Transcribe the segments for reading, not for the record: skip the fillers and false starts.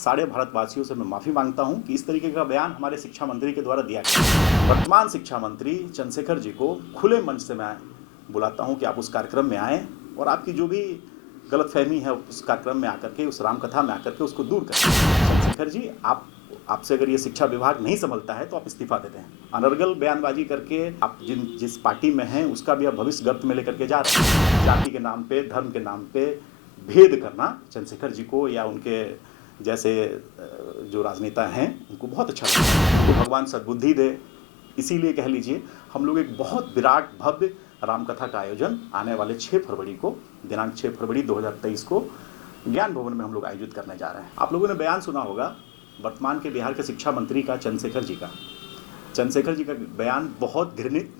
सारे भारतवासियों से मैं माफ़ी मांगता हूं कि इस तरीके का बयान हमारे शिक्षा मंत्री के द्वारा दिया गया। वर्तमान शिक्षा मंत्री चंद्रशेखर जी को खुले मंच से मैं बुलाता हूं कि आप उस कार्यक्रम में आएँ और आपकी जो भी गलतफहमी है उस कार्यक्रम में आकर के, उस रामकथा में आकर के उसको दूर करें। चंद्रशेखर जी, आपसे अगर ये शिक्षा विभाग नहीं संभलता है तो आप इस्तीफा दे दें। अनर्गल बयानबाजी करके आप जिस पार्टी में हैं उसका भी आप भविष्य गर्त में लेकर के जा रहे हैं। जाति के नाम पे, धर्म के नाम पे भेद करना चंद्रशेखर जी को या उनके जैसे जो राजनेता हैं उनको बहुत अच्छा लगता है। उनको भगवान सद्बुद्धि दे। इसीलिए कह लीजिए हम लोग एक बहुत विराट भव्य रामकथा का आयोजन आने वाले 6 फरवरी को, दिनांक 6 फरवरी 2023 को ज्ञान भवन में हम लोग आयोजित करने जा रहे हैं। आप लोगों ने बयान सुना होगा वर्तमान के बिहार के शिक्षा मंत्री का, चंद्रशेखर जी का बयान बहुत घृणित,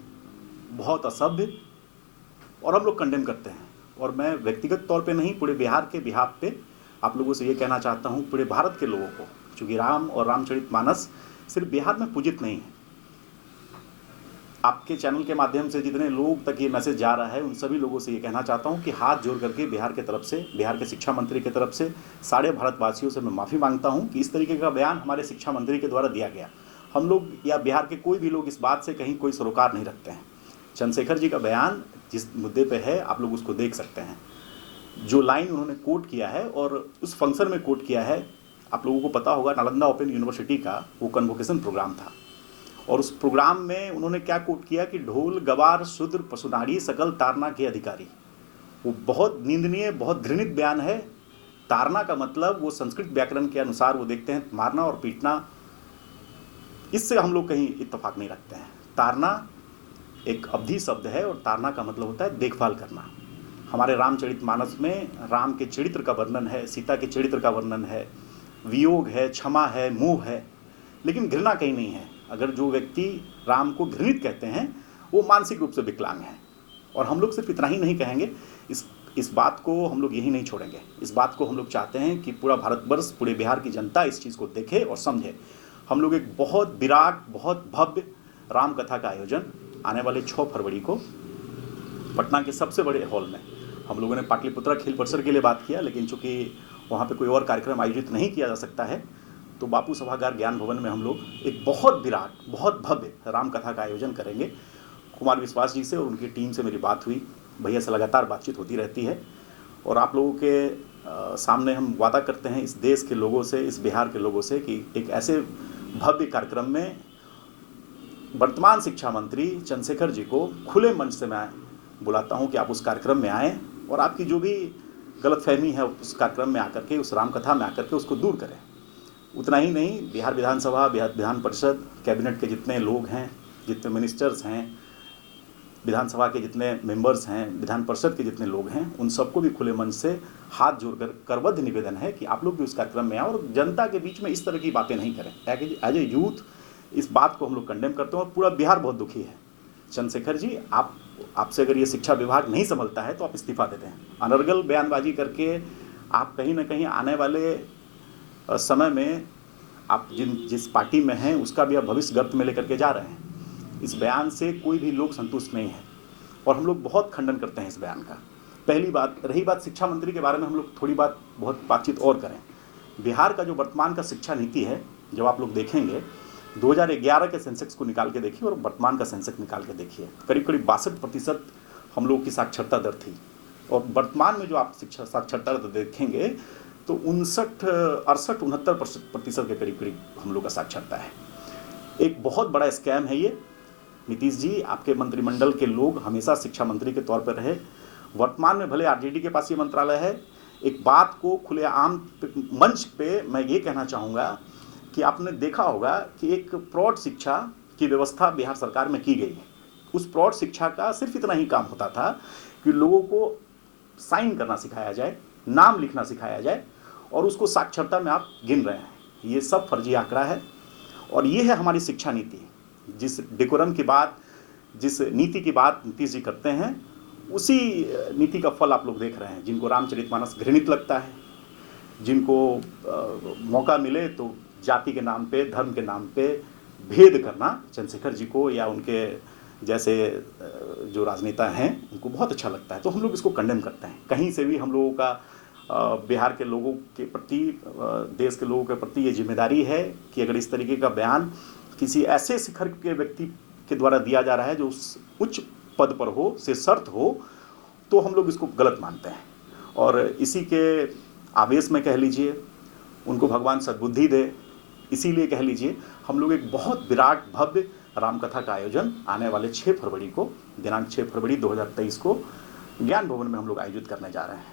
बहुत असभ्य और हम लोग कंडेम करते हैं। और मैं व्यक्तिगत तौर पे नहीं, पूरे बिहार के बिहाफ पे आप लोगों से ये कहना चाहता हूँ, पूरे भारत के लोगों को, चूँकि राम और रामचरितमानस सिर्फ बिहार में पूजित नहीं है। आपके चैनल के माध्यम से जितने लोग तक ये मैसेज जा रहा है उन सभी लोगों से ये कहना चाहता हूँ कि हाथ जोड़ करके बिहार के तरफ से, बिहार के शिक्षा मंत्री की तरफ से सारे भारतवासियों से मैं माफ़ी मांगता हूँ कि इस तरीके का बयान हमारे शिक्षा मंत्री के द्वारा दिया गया। हम लोग या बिहार के कोई भी लोग इस बात से कहीं कोई सरोकार नहीं रखते हैं। चंद्रशेखर जी का बयान जिस मुद्दे पर है आप लोग उसको देख सकते हैं। जो लाइन उन्होंने कोट किया है और उस फंक्शन में कोट किया है, आप लोगों को पता होगा, नालंदा ओपन यूनिवर्सिटी का वो कन्वोकेशन प्रोग्राम था और उस प्रोग्राम में उन्होंने क्या कोट किया कि ढोल गवार शूद्र पशुनारी सकल तारना के अधिकारी। वो बहुत निंदनीय, बहुत घृणित बयान है। तारना का मतलब वो संस्कृत व्याकरण के अनुसार वो देखते हैं मारना और पीटना, इससे हम लोग कहीं इत्तेफाक नहीं रखते हैं। तारना एक अवधि शब्द है और तारना का मतलब होता है देखभाल करना। हमारे रामचरितमानस में राम के चरित्र का वर्णन है, सीता के चरित्र का वर्णन है, वियोग है, क्षमा है, मोह है, लेकिन घृणा कहीं नहीं है। अगर जो व्यक्ति राम को घृणित कहते हैं वो मानसिक रूप से विकलांग है। और हम लोग सिर्फ इतना ही नहीं कहेंगे, इस बात को हम लोग यही नहीं छोड़ेंगे। इस बात को हम लोग चाहते हैं कि पूरा भारतवर्ष, पूरे बिहार की जनता इस चीज़ को देखे और समझे। हम लोग एक बहुत विराट, बहुत भव्य रामकथा का आयोजन आने वाले 6 फरवरी को पटना के सबसे बड़े हॉल में, हम लोगों ने पाटलिपुत्रा खेल परिसर के लिए बात किया, लेकिन चूँकि वहाँ पे कोई और कार्यक्रम आयोजित नहीं किया जा सकता है तो बापू सभागार ज्ञान भवन में हम लोग एक बहुत विराट, बहुत भव्य रामकथा का आयोजन करेंगे। कुमार विश्वास जी से और उनकी टीम से मेरी बात हुई, भैया से लगातार बातचीत होती रहती है और आप लोगों के सामने हम वादा करते हैं, इस देश के लोगों से, इस बिहार के लोगों से, कि एक ऐसे भव्य कार्यक्रम में वर्तमान शिक्षा मंत्री चंद्रशेखर जी को खुले मंच से मैं बुलाता हूँ कि आप उस कार्यक्रम में आएँ और आपकी जो भी गलतफहमी है उस कार्यक्रम में आकर के, उस रामकथा में आकर के उसको दूर करें। उतना ही नहीं, बिहार विधानसभा, बिहार विधान परिषद, कैबिनेट के जितने लोग हैं, जितने मिनिस्टर्स हैं, विधानसभा के जितने मेंबर्स हैं, विधान परिषद के जितने लोग हैं, उन सबको भी खुले मंच से हाथ जोड़कर करबद्ध निवेदन है कि आप लोग भी उस कार्यक्रम में आए और जनता के बीच में इस तरह की बातें नहीं करें। एज ए यूथ इस बात को हम लोग कंडेम करते हैं और पूरा बिहार बहुत दुखी है। चंद्रशेखर जी, आपसे अगर ये शिक्षा विभाग नहीं संभलता है तो आप इस्तीफा दे दें। अनर्गल बयानबाजी करके आप कहीं ना कहीं आने वाले समय में आप जिस पार्टी में हैं उसका भी आप भविष्य गर्त में लेकर के जा रहे हैं। इस बयान से कोई भी लोग संतुष्ट नहीं है और हम लोग बहुत खंडन करते हैं इस बयान का। पहली बात, रही बात शिक्षा मंत्री के बारे में, हम लोग थोड़ी बहुत बातचीत और करें। बिहार का जो वर्तमान का शिक्षा नीति है, जब आप लोग देखेंगे 2011 के सेंसेक्स को निकाल के देखिए और वर्तमान का सेंसेक्स निकाल के देखिए, करीब 62% हम लोग की साक्षरता दर थी और वर्तमान में जो आप शिक्षा साक्षरता दर देखेंगे तो 69 के करीब हम लोग का साक्षरता है। एक बहुत बड़ा स्कैम है ये। नीतीश जी, आपके मंत्रिमंडल के लोग हमेशा शिक्षा मंत्री के तौर पर रहे, वर्तमान में भले आरजेडी के पास ये मंत्रालय है। एक बात को खुलेआम मंच पे मैं ये कहना चाहूँगा कि आपने देखा होगा कि एक प्रौढ़ शिक्षा की व्यवस्था बिहार सरकार में की गई है। उस प्रौढ़ शिक्षा का सिर्फ इतना ही काम होता था कि लोगों को साइन करना सिखाया जाए, नाम लिखना सिखाया जाए और उसको साक्षरता में आप गिन रहे हैं। ये सब फर्जी आंकड़ा है और ये है हमारी शिक्षा नीति। जिस डेकोरम की बात, जिस नीति की बात नीतीश जी करते हैं, उसी नीति का फल आप लोग देख रहे हैं। जिनको रामचरितमानस घृणित लगता है, जिनको मौका मिले तो जाति के नाम पे, धर्म के नाम पे भेद करना चंद्रशेखर जी को या उनके जैसे जो राजनेता हैं उनको बहुत अच्छा लगता है, तो हम लोग इसको कंडेम करते हैं। कहीं से भी हम लोगों का बिहार के लोगों के प्रति, देश के लोगों के प्रति ये जिम्मेदारी है कि अगर इस तरीके का बयान किसी ऐसे शिखर के व्यक्ति के द्वारा दिया जा रहा है जो उस उच्च पद पर हो, से शर्त हो, तो हम लोग इसको गलत मानते हैं। और इसी के आवेश में कह लीजिए, उनको भगवान सद्बुद्धि दे, इसीलिए कह लीजिए हम लोग एक बहुत विराट भव्य रामकथा का आयोजन आने वाले 6 फरवरी को, दिनांक 6 फरवरी 2023 को ज्ञान भवन में हम लोग आयोजित करने जा रहे हैं।